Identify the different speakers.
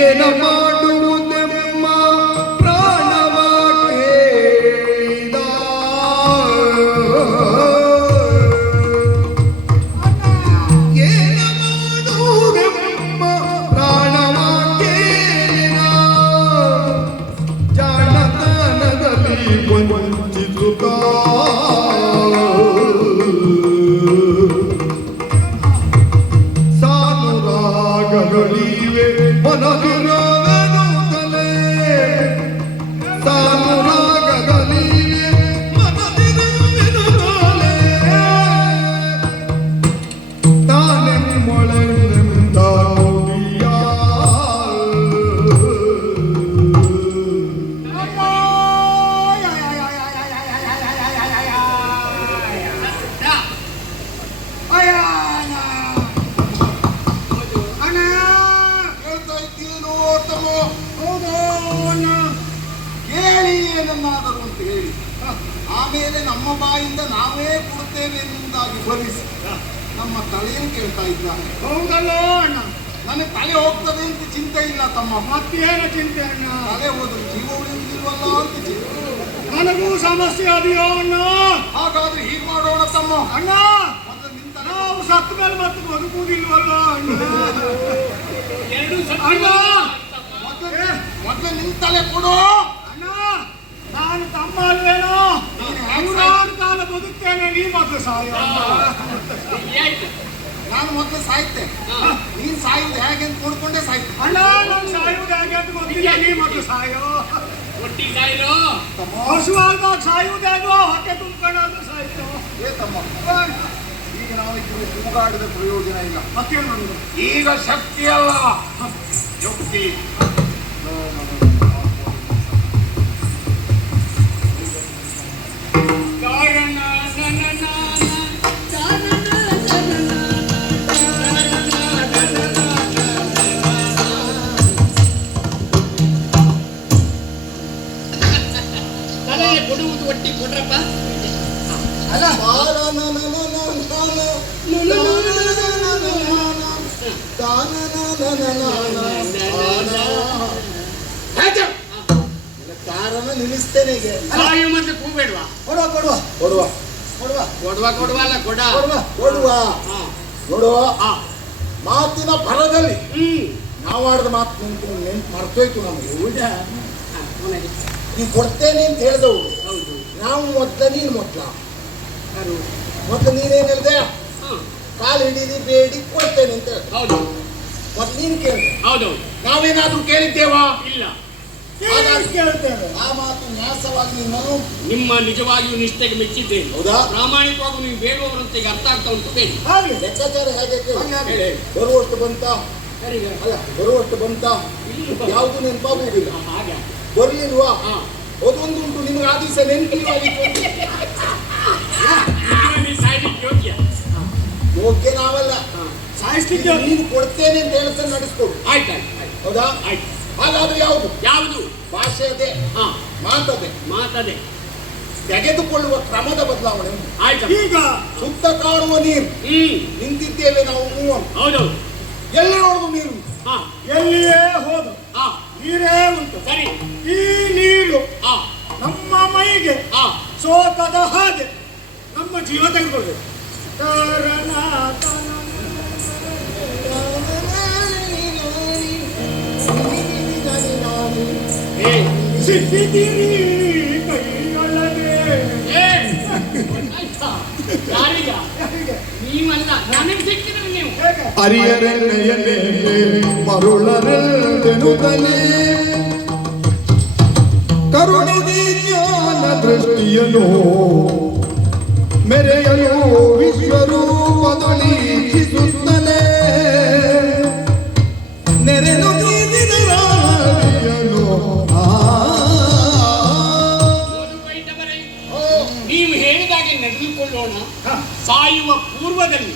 Speaker 1: ಎನಮಾಡುವುದೆಮ್ಮ ಪ್ರಾಣವ ಕೇಳಿದ ಎನಮಾಡುವುದೆಮ್ಮ ಪ್ರಾಣವ ಕೇಳಿದ
Speaker 2: ಜಾಣತನದಲ್ಲಿ ವಂಚಿಸುತ್ತ ಸಾನು ರಾಗಗಳಿವೆ bana günah ಏನನ್ನಾದರೂ ಅಂತ ಹೇಳಿ ಆಮೇಲೆ ನಮ್ಮ ಬಾಯಿಂದ ನಾವೇ ಕೊಡುತ್ತೇವೆ ಎನ್ನುವುದಾಗಿ ಭರಿಸಿ ನಮ್ಮ ತಲೆಯನ್ನು ಕೇಳ್ತಾ ಇದ್ದಾನೆ.
Speaker 3: ಹೌದಲ್ಲ ಅಣ್ಣ?
Speaker 2: ನನಗೆ ತಲೆ ಹೋಗ್ತದೆ ಅಂತ ಚಿಂತೆ ಇಲ್ಲ ತಮ್ಮ.
Speaker 3: ಮತ್ತೇನು ಚಿಂತೆ ಅಣ್ಣ?
Speaker 2: ತಲೆ ಹೋದ್ರೆ ಜೀವ ಉಳಿಯುವುದಿಲ್ವಲ್ಲ ಅಂತ ಚಿಂತೆ.
Speaker 3: ನನಗೂ ಸಮಸ್ಯೆ ಅದೆಯೋ ಅಣ್ಣ?
Speaker 2: ಹಾಗಾದ್ರೆ ಹೀಗೆ ಮಾಡೋಣ ತಮ್ಮ.
Speaker 3: ಅಣ್ಣ ನಾವು ಸತ್ತ ಮೇಲೆ ಮತ್ತೆ ಬದುಕುವುದಿಲ್ವಲ್ಲ ಅಣ್ಣ? ಅಣ್ಣ!
Speaker 2: ಮೊದಲು ಮೊದಲು ನಿಂತಲೆ ತಲೆ ಕೊಡು
Speaker 3: ಅಣ್ಣ ನಾನು ತಮ್ಮ ಅಲ್ವೇನೋ
Speaker 2: ನೀನು ಹ್ಯಾಕ್
Speaker 3: ನೂರಾರು ಕಾಲ ಬದುಕ್ತೇನೆ ನೀ ಮೊದಲು ಸಾಯ
Speaker 2: ನಾನು ಮೊದಲು ಸಾಯ್ತೆ. ನೀನ್ ಸಾಯುದು ಹೇಗೆ ಅಂತ ನೋಡ್ಕೊಂಡೇ ಸಾಯ್ತು.
Speaker 3: ಅಣ್ಣ ನಾನು ಸಾಯುವುದು ಹೇಗೆ ಅಂತ ಗೊತ್ತಿಲ್ಲ ನೀ ಮೊದಲು ಸಾಯೋ.
Speaker 4: ಒಟ್ಟಿಗೆ ಸಾಯಿರೋ?
Speaker 3: ಹಸುವಾಗ ಸಾಯುವುದು ಹೇಗೋ ಹೊಟ್ಟೆ ತುಂಬ್ಕೊಂಡಾದ್ರೂ ಸಾಯ್ತು.
Speaker 2: ಏ ತಮ್ಮ ಈಗ ನಾವು ಇದನ್ನು ಕೂಗಾಡಿದ ಪ್ರಯೋಜನ ಇಲ್ಲ.
Speaker 3: ಮತ್ತೇನು
Speaker 2: ಈಗ ಶಕ್ತಿ ಅಲ್ಲ. ಯುಕ್ತಿ ಅಲ್ಲ.
Speaker 4: ಆಯ್ತು.
Speaker 2: ಕಾರಣ ನಿಲ್ಲಿಸ್ತೇನೆ
Speaker 4: ಮತ್ತೆ ಕೂಬೇಡ್ವಾ.
Speaker 2: ಕೊಡುವ ಕೊಡುವ. ಕೊಡುವ. ಕೊಡುವ.
Speaker 4: ಕೊಡುವ ಕೊಡುವ ಅಲ್ಲ ಕೊಡ.
Speaker 2: ಕೊಡುವ ಕೊಡುವ.
Speaker 4: ಹಾ.
Speaker 2: ನೋಡುವ
Speaker 4: ಹಾ.
Speaker 2: ಮಾತಿನ ಭರದಲ್ಲಿ
Speaker 4: ಹ್ಮ್.
Speaker 2: ನಾವು ಆಡಿದ ಮಾತು ನೆನ್ಪು ನೆನ್ಪು ಮರ್ತೋಯ್ತು ನಮಗೆ.
Speaker 4: ನೀನು
Speaker 2: ನೀ ಕೊಡ್ತೇನೆ ಅಂತ ಹೇಳಿದವು ನಾವು ಮೊದ್ಲ ನೀನು ಮೊದ್ಲ. ಮೊದ್ಲು ನೀನೇನ್ ಹೇಳಿದೆ
Speaker 4: ಹಾ,
Speaker 2: ಕಾಲು ಹಿಡೀರಿ ಬೇಡಿ ಕೊಡ್ತೇನೆ ಅಂತ ಹೇಳಿದೆ
Speaker 4: ಹೌದು.
Speaker 2: ಮೊದ್ಲು ನೀನು ಕೇಳಿದೆ.
Speaker 4: ಹೌದೌದು
Speaker 2: ನಾವೇನಾದ್ರೂ ಕೇಳಿದ್ದೇವಾ?
Speaker 4: ಇಲ್ಲ.
Speaker 3: ಕೇಳ್ತೇವೆ.
Speaker 2: ಆ ಮಾತು ನ್ಯಾಸವಾಗಿ ನಿನ್ನನ್ನು
Speaker 4: ನಿಮ್ಮ ನಿಜವಾಗಿಯೂ ನಿಷ್ಠೆಗೆ ಮೆಚ್ಚಿದ್ದೇನೆ.
Speaker 2: ಹೌದಾ?
Speaker 4: ಪ್ರಾಮಾಣಿಕವಾಗಿ ನೀವು ಬೇಡುವವರಂತೆ ಈಗ ಅರ್ಥ ಆಗ್ತಾ ಉಂಟು.
Speaker 3: ಹಾಗೆ.
Speaker 2: ಲೆಕ್ಕಾಚಾರ ಹೇಗೆ.
Speaker 4: ಹೇಳಿ.
Speaker 2: ಬರುವಷ್ಟು ಬಂತ?
Speaker 4: ಸರಿಗ
Speaker 2: ಅಲ್ಲ ಬರುವಷ್ಟು ಬಂತ?
Speaker 4: ಇಲ್ಲ.
Speaker 2: ಯಾವುದು ನೆನಪಾಗುವುದಿಲ್ಲ.
Speaker 4: ಹಾಗೆ.
Speaker 2: ಬರ್ಲಿಲ್ವಾ?
Speaker 4: ಹಾ.
Speaker 2: ಅದೊಂದು ಉಂಟು ನಿಮ್ಗೆ ಆ ದಿವಸ ನೆನಪಿವಾಗಿತ್ತು
Speaker 4: ನೀವು ಸಾಯ್ಲಿಕ್ಕೆ ಯೋಗ್ಯ
Speaker 2: ಯೋಗ್ಯ ನಾವಲ್ಲ.
Speaker 3: ಸಾಯಿಸ್ಲಿಕ್ಕೆ
Speaker 2: ನೀನು ಕೊಡ್ತೇನೆ ಅಂತ ಹೇಳ್ತಾ ನಡೆಸ್ಕೊಡು
Speaker 4: ಆಯ್ತಾಯ್ತು ಆಯ್ತು
Speaker 2: ಹೌದಾ
Speaker 4: ಆಯ್ತು
Speaker 2: ಹಾಗಾದ್ರೆ ಯಾವುದು
Speaker 4: ಯಾವುದು
Speaker 2: ಭಾಷೆ ಅದೇ
Speaker 4: ಹಾ.
Speaker 2: ಮಾತದೆ
Speaker 4: ಮಾತದೆ
Speaker 2: ತೆಗೆದುಕೊಳ್ಳುವ ಕ್ರಮದ ಬದಲಾವಣೆ
Speaker 4: ಆಯ್ತು
Speaker 3: ಈಗ
Speaker 2: ಸುತ್ತ ಕಾಣುವ ನೀರು
Speaker 4: ಹ್ಮ್
Speaker 2: ನಿಂತಿದ್ದೇವೆ ನಾವು ಮೂವರು
Speaker 4: ಹೌದೌದು
Speaker 2: ಎಲ್ಲಿ ನೋಡುದು ನೀರು
Speaker 4: ಹಾ
Speaker 3: ಎಲ್ಲಿಯೇ ಹೋದು
Speaker 4: ಹಾ.
Speaker 3: ನೀರೇ ಉಂಟು.
Speaker 4: ಸರಿ
Speaker 3: ಈ ನೀರು
Speaker 4: ಹಾ.
Speaker 3: ಮೈಗೆ
Speaker 4: ಹಾ
Speaker 3: ಸೋತದ ಹಾಗೆ ನಮ್ಮ ಜೀವ ತೆಗೆದುಕೊಳ್ಬೇಕು ಕಾರಣ
Speaker 4: ಏ
Speaker 3: ಸಿಕ್ಕಿದ್ದೀರಿ ಕೈಯೊಳಗೆ
Speaker 4: ಏ ಆಯ್ತಾ ಯಾರೀಗ ನೀವಲ್ಲ ನನಗೆ ಸಿಕ್ಕಿದ್ರೆ ನೀವು
Speaker 3: ಹೇಗೆ
Speaker 1: ಅರಿಯರೆನ್ನೆಯನ್ನೇ ಮರುಳರೆಂದೆನುತ್ತಲೇ ಕರುಣಿದಿ ಸೃಷ್ಟಿಯನು ಮೆರೆಯಲು ವಿಶ್ವರೂಪದಲ್ಲಿ ಚಿಸುತ್ತಲೇ ನೆರೆದು ನೀವು ಹೇಳಿದಾಗೆ ನಡೆದುಕೊಳ್ಳೋಣ ಸಾಯುವ ಪೂರ್ವದಲ್ಲಿ